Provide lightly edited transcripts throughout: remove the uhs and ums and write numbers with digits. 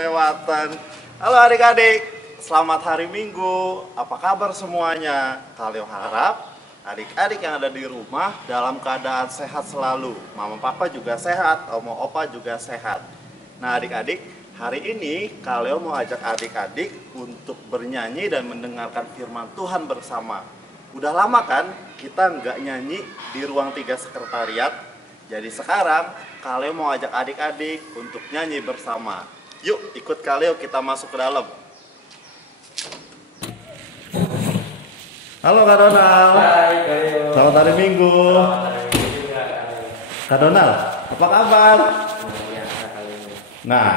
kelewatan. Halo adik-adik, selamat hari Minggu. Apa kabar semuanya? Kaleo harap adik-adik yang ada di rumah dalam keadaan sehat selalu. Mama papa juga sehat, oma opa juga sehat. Nah adik-adik, hari ini Kaleo mau ajak adik-adik untuk bernyanyi dan mendengarkan firman Tuhan bersama. Udah lama kan kita nggak nyanyi di ruang 3 sekretariat. Jadi sekarang Kaleo mau ajak adik-adik untuk nyanyi bersama. Yuk ikut Kaleo, kita masuk ke dalam. Halo Kak Donald. Hai Kaleo. Selamat hari Minggu. Selamat hari Minggu juga Kaleo. Kak Donald, apa kabar? Biasa Kaleo. Nah,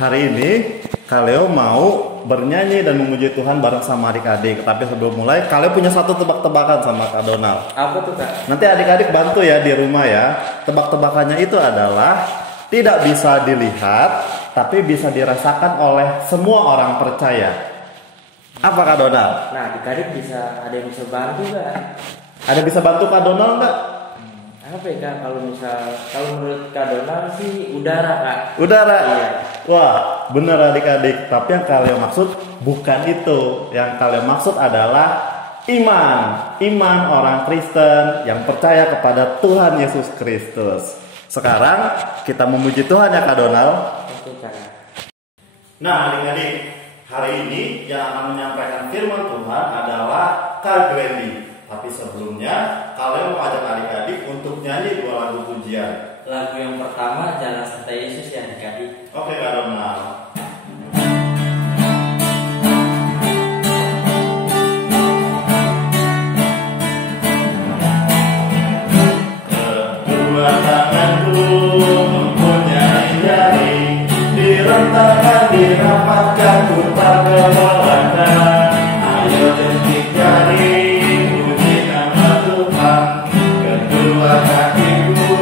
hari ini Kaleo mau bernyanyi dan memuji Tuhan bareng sama adik-adik. Tapi sebelum mulai, Kaleo punya satu tebak-tebakan sama Kak Donald. Apa tuh Kak? Nanti adik-adik bantu ya di rumah ya. Tebak-tebakannya itu adalah tidak bisa dilihat, tapi bisa dirasakan oleh semua orang percaya. Apa Kak Donald? Nah adik-adik bisa, ada yang bisa bantu Kak? Ada bisa bantu Kak Donald nggak? Apa ya Kak? Kalau menurut Kak Donald sih udara Kak. Udara? Iya. Wah, benar adik-adik. Tapi yang kalian maksud bukan itu. Yang kalian maksud adalah iman. Iman orang Kristen yang percaya kepada Tuhan Yesus Kristus. Sekarang kita memuji Tuhan ya Kak Donald. Oke Kak. Nah adik-adik, hari ini yang akan menyampaikan firman Tuhan adalah Kak Glendy. Tapi sebelumnya, kalian mau ajak adik-adik untuk nyanyi 2 lagu pujian. Lagu yang pertama Jalan Serta Yesus ya adik-adik. Oke Kak Donald. Kedua tanganku mempunyai jari, direntangkan, dirapatkan, ku tak kewalahan. Ayo jentik jari, puji nama Tuhan. Kedua kakiku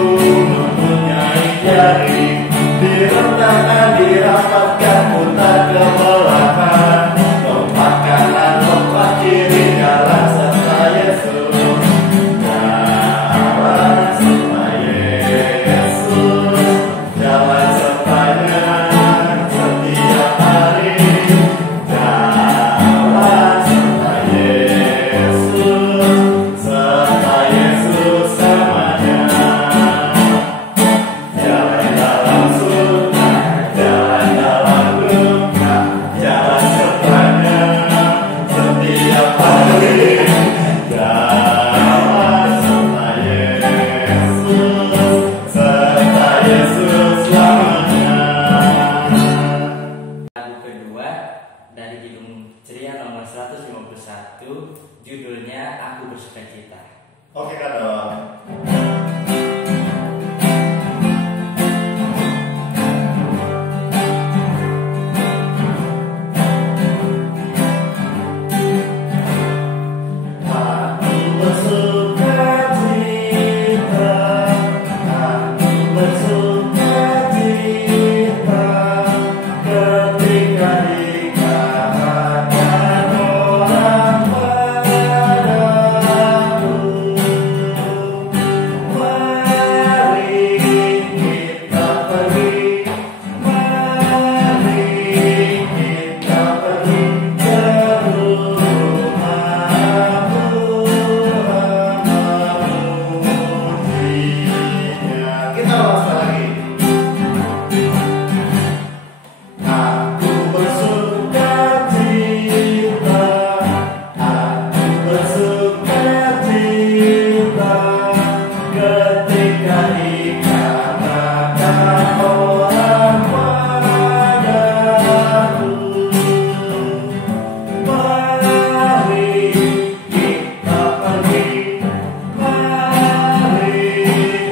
mempunyai jari, direntangkan, dirapatkan, ku tak kewalahan. Lompat kanan, lompat kiri, jalan serta Yesus. Jalan sertanya setiap hari. Jalan serta Yesus selamanya. Jalan dalam suka, jalan dalam duka, jalan sertanya setiap hari. Jalan serta Yesus selamanya. Lagu kedua dari Kidung Ceria nomor 151, judulnya Aku Bersukacita. Oke Kak Don. Aku bersukacita, aku bersukacita ketika dikatakan orang padaku, mari kita pergi, mari kita pergi ke rumah Tuhan memujinya. Kita ulang lagi. Aku bersukacita, aku bersukacita ketika dikatakan orang padaku, mari kita pergi, mari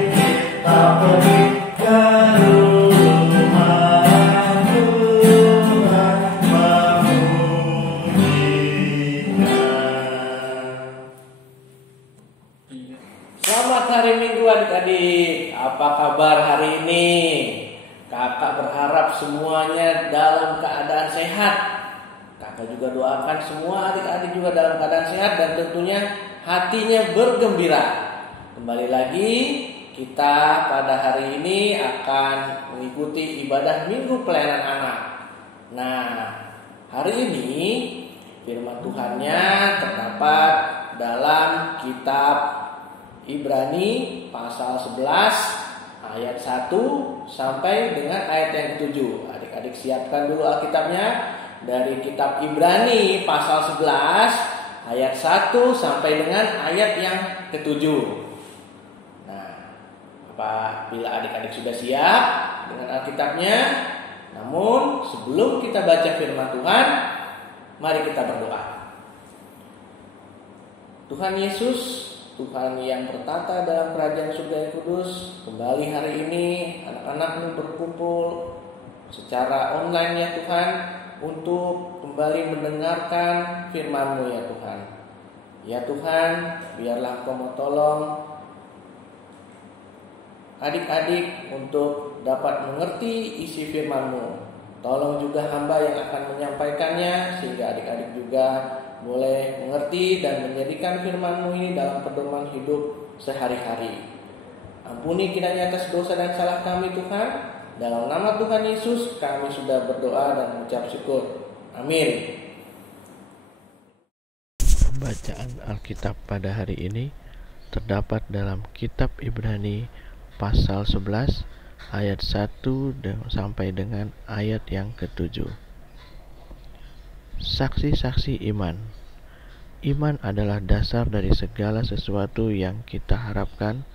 kita pergi ke rumah Tuhan memujinya. Selamat hari Minggu adik-adik. Apa kabar hari ini? Kakak berharap semuanya dalam keadaan sehat. Kakak juga doakan semua adik-adik juga dalam keadaan sehat dan tentunya hatinya bergembira. Kembali lagi kita pada hari ini akan mengikuti ibadah Minggu Pelayanan Anak. Nah, hari ini firman Tuhannya terdapat dalam kitab Ibrani pasal 11 ayat 1 sampai dengan ayat yang ke-7. Adik-adik siapkan dulu Alkitabnya dari kitab Ibrani pasal 11 ayat 1 sampai dengan ayat yang ke-7. Nah, apabila adik-adik sudah siap dengan Alkitabnya, namun sebelum kita baca firman Tuhan, mari kita berdoa. Tuhan Yesus, Tuhan yang bertata dalam kerajaan surga yang kudus, kembali hari ini anak-anak-Mu berkumpul secara online ya Tuhan, untuk kembali mendengarkan firman-Mu ya Tuhan. Ya Tuhan, biarlah Engkau mau tolong adik-adik untuk dapat mengerti isi firman-Mu. Tolong juga hamba yang akan menyampaikannya, sehingga adik-adik juga boleh mengerti dan menjadikan firman-Mu ini dalam pedoman hidup sehari-hari. Ampuni kiranya atas dosa dan salah kami Tuhan. Dalam nama Tuhan Yesus kami sudah berdoa dan mengucap syukur. Amin. Bacaan Alkitab pada hari ini terdapat dalam kitab Ibrani pasal 11 ayat 1 sampai dengan ayat yang ke-7. Saksi-saksi iman. Iman adalah dasar dari segala sesuatu yang kita harapkan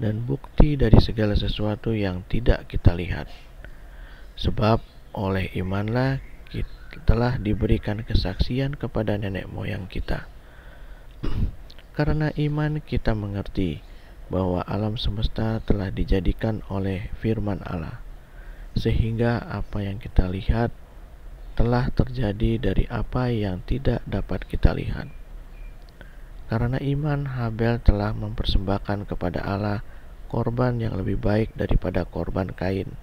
dan bukti dari segala sesuatu yang tidak kita lihat. Sebab oleh imanlah kita telah diberikan kesaksian kepada nenek moyang kita. Karena iman kita mengerti bahwa alam semesta telah dijadikan oleh firman Allah, sehingga apa yang kita lihat telah terjadi dari apa yang tidak dapat kita lihat. Karena iman, Habel telah mempersembahkan kepada Allah korban yang lebih baik daripada korban Kain.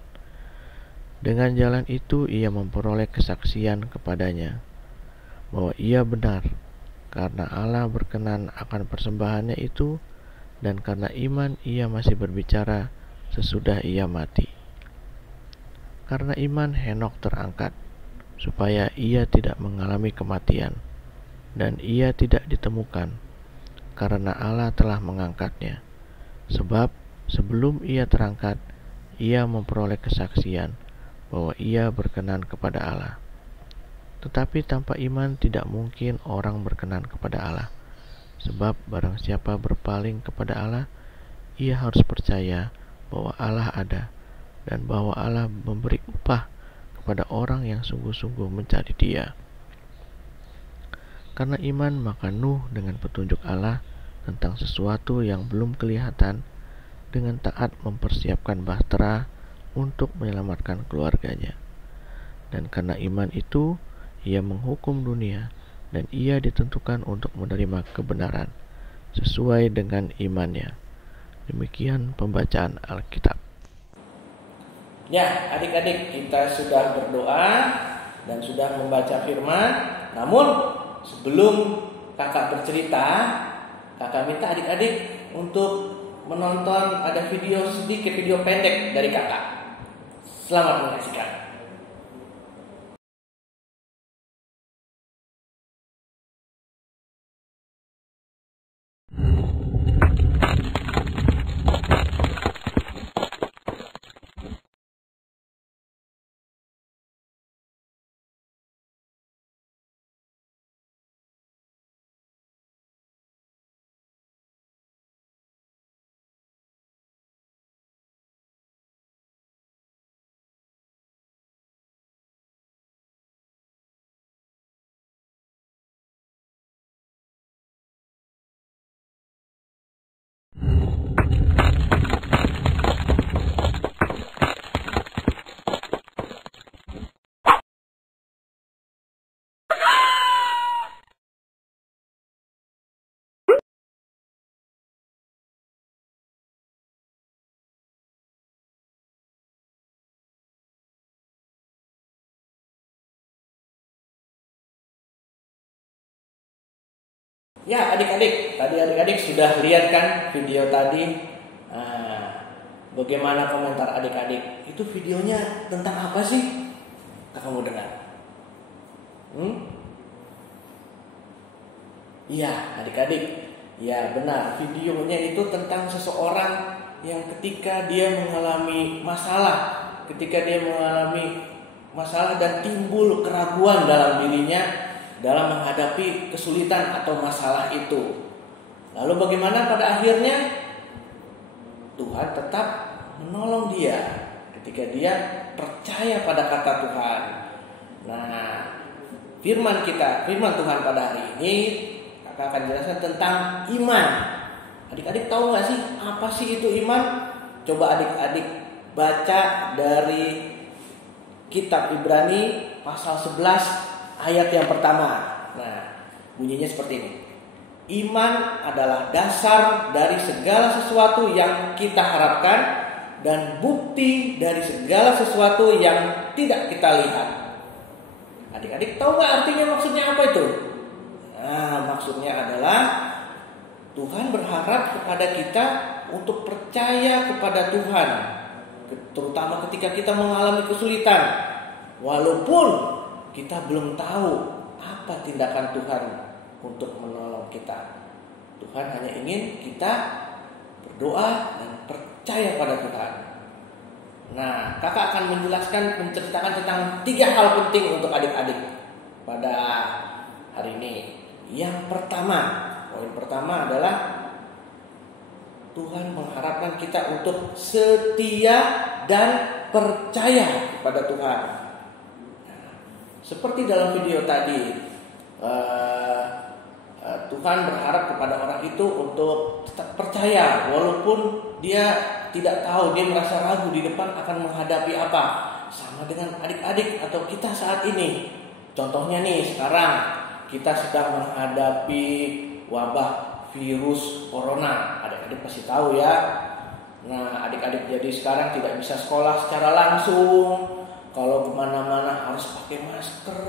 Dengan jalan itu ia memperoleh kesaksian kepadanya bahwa ia benar, karena Allah berkenan akan persembahannya itu, dan karena iman ia masih berbicara sesudah ia mati. Karena iman Henokh terangkat, supaya ia tidak mengalami kematian, dan ia tidak ditemukan, karena Allah telah mengangkatnya. Sebab sebelum ia terangkat, ia memperoleh kesaksian bahwa ia berkenan kepada Allah. Tetapi tanpa iman tidak mungkin orang berkenan kepada Allah. Sebab barang siapa berpaling kepada Allah, ia harus percaya bahwa Allah ada, dan bahwa Allah memberi upah kepada orang yang sungguh-sungguh mencari Dia. Karena iman, maka Nuh dengan petunjuk Allah tentang sesuatu yang belum kelihatan, dengan taat mempersiapkan bahtera untuk menyelamatkan keluarganya. Dan karena iman itu, ia menghukum dunia, dan ia ditentukan untuk menerima kebenaran sesuai dengan imannya. Demikian pembacaan Alkitab. Ya, adik-adik, kita sudah berdoa dan sudah membaca firman. Namun sebelum kakak bercerita, kakak minta adik-adik untuk menonton ada sedikit video pendek dari kakak. Selamat menyaksikan. Ya adik-adik, tadi adik-adik sudah lihat kan video tadi. Bagaimana komentar adik-adik? Itu videonya tentang apa sih? Kakak mau dengar. Iya, adik-adik. Ya benar, videonya itu tentang seseorang yang ketika dia mengalami masalah, dan timbul keraguan dalam dirinya dalam menghadapi kesulitan atau masalah itu. Lalu bagaimana pada akhirnya? Tuhan tetap menolong dia ketika dia percaya pada kata Tuhan. Nah, firman Tuhan pada hari ini kakak akan jelaskan tentang iman. Adik-adik tahu gak sih apa sih itu iman? Coba adik-adik baca dari kitab Ibrani pasal 11 ayat yang pertama. Nah, bunyinya seperti ini. Iman adalah dasar dari segala sesuatu yang kita harapkan dan bukti dari segala sesuatu yang tidak kita lihat. Adik-adik tahu gak artinya maksudnya apa itu? Nah, maksudnya adalah Tuhan berharap kepada kita untuk percaya kepada Tuhan, terutama ketika kita mengalami kesulitan, walaupun kita belum tahu apa tindakan Tuhan untuk menolong kita. Tuhan hanya ingin kita berdoa dan percaya pada Tuhan. Nah, kakak akan menceritakan tentang 3 hal penting untuk adik-adik pada hari ini. Yang pertama, poin pertama adalah Tuhan mengharapkan kita untuk setia dan percaya kepada Tuhan. Nah, seperti dalam video tadi, Tuhan berharap kepada orang itu untuk tetap percaya walaupun dia tidak tahu, dia merasa ragu di depan akan menghadapi apa. Sama dengan adik-adik atau kita saat ini. Contohnya nih, sekarang kita sedang menghadapi wabah virus corona. Adik-adik pasti tahu ya. Nah, adik-adik jadi sekarang tidak bisa sekolah secara langsung. Kalau kemana-mana harus pakai masker,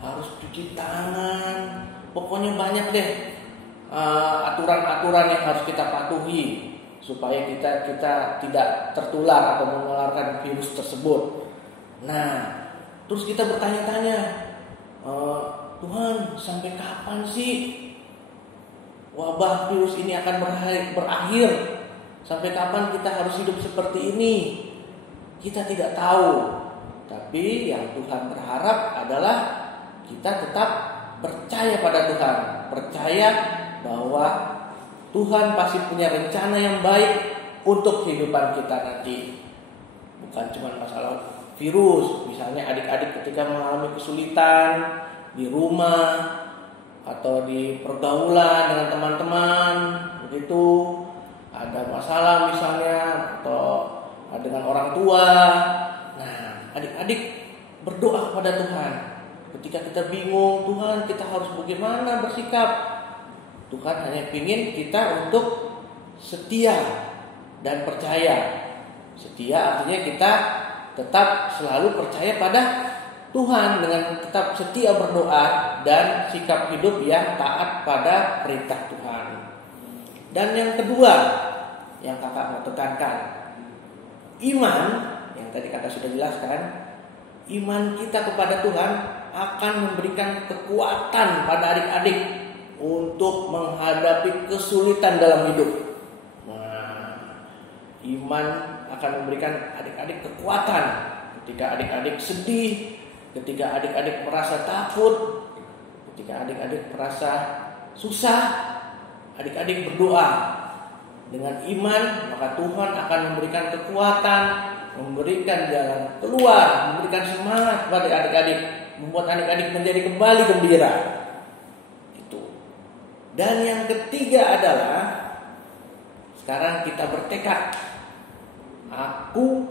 harus cuci tangan. Pokoknya banyak deh aturan-aturan yang harus kita patuhi supaya kita tidak tertular atau menularkan virus tersebut. Nah, terus kita bertanya-tanya, Tuhan, sampai kapan sih wabah virus ini akan berakhir? Sampai kapan kita harus hidup seperti ini? Kita tidak tahu. Tapi yang Tuhan berharap adalah kita tetap percaya pada Tuhan. Percaya bahwa Tuhan pasti punya rencana yang baik untuk kehidupan kita nanti. Bukan cuma masalah virus. Misalnya adik-adik ketika mengalami kesulitan di rumah atau di pergaulan dengan teman-teman, begitu ada masalah misalnya atau dengan orang tua. Nah, adik-adik berdoa kepada Tuhan. Ketika kita bingung, Tuhan kita harus bagaimana bersikap? Tuhan hanya ingin kita untuk setia dan percaya. Setia artinya kita tetap selalu percaya pada Tuhan dengan tetap setia berdoa dan sikap hidup yang taat pada perintah Tuhan. Dan yang kedua yang kakak mau tekankan, iman yang tadi kakak sudah jelaskan, iman kita kepada Tuhan akan memberikan kekuatan pada adik-adik untuk menghadapi kesulitan dalam hidup. Nah, iman akan memberikan adik-adik kekuatan ketika adik-adik sedih, ketika adik-adik merasa takut, ketika adik-adik merasa susah, adik-adik berdoa dengan iman, maka Tuhan akan memberikan kekuatan, memberikan jalan keluar, memberikan semangat kepada adik-adik, membuat adik-adik menjadi kembali gembira. Itu. Dan yang ketiga adalah sekarang kita bertekad, aku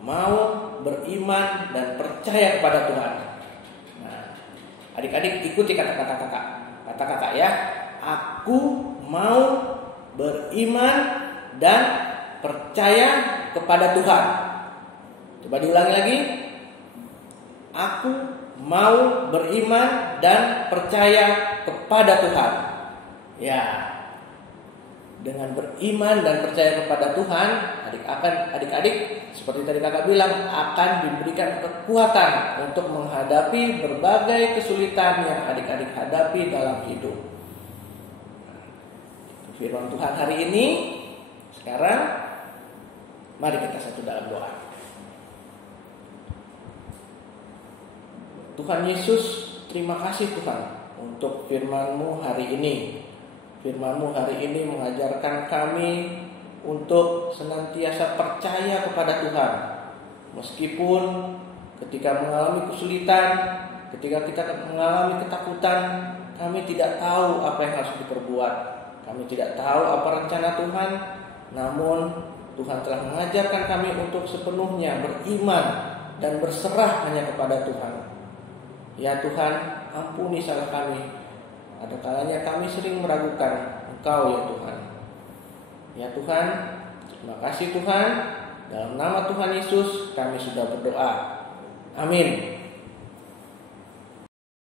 mau beriman dan percaya kepada Tuhan. Nah, adik-adik ikuti kata-kata kakak. Kata kakak ya. Aku mau beriman dan percaya kepada Tuhan. Coba diulangi lagi. Aku mau beriman dan percaya kepada Tuhan. Ya. Dengan beriman dan percaya kepada Tuhan, adik-adik seperti tadi kakak bilang, akan diberikan kekuatan untuk menghadapi berbagai kesulitan yang adik-adik hadapi dalam hidup. Firman Tuhan hari ini. Sekarang mari kita satu dalam doa. Tuhan Yesus, terima kasih Tuhan untuk firman-Mu hari ini. Firman-Mu hari ini mengajarkan kami untuk senantiasa percaya kepada Tuhan. Meskipun ketika mengalami kesulitan, ketika kita mengalami ketakutan, kami tidak tahu apa yang harus diperbuat. Kami tidak tahu apa rencana Tuhan, namun Tuhan telah mengajarkan kami untuk sepenuhnya beriman dan berserah hanya kepada Tuhan. Ya Tuhan, ampuni salah kami. Ada kalanya kami sering meragukan Engkau ya Tuhan. Ya Tuhan, terima kasih Tuhan. Dalam nama Tuhan Yesus kami sudah berdoa. Amin.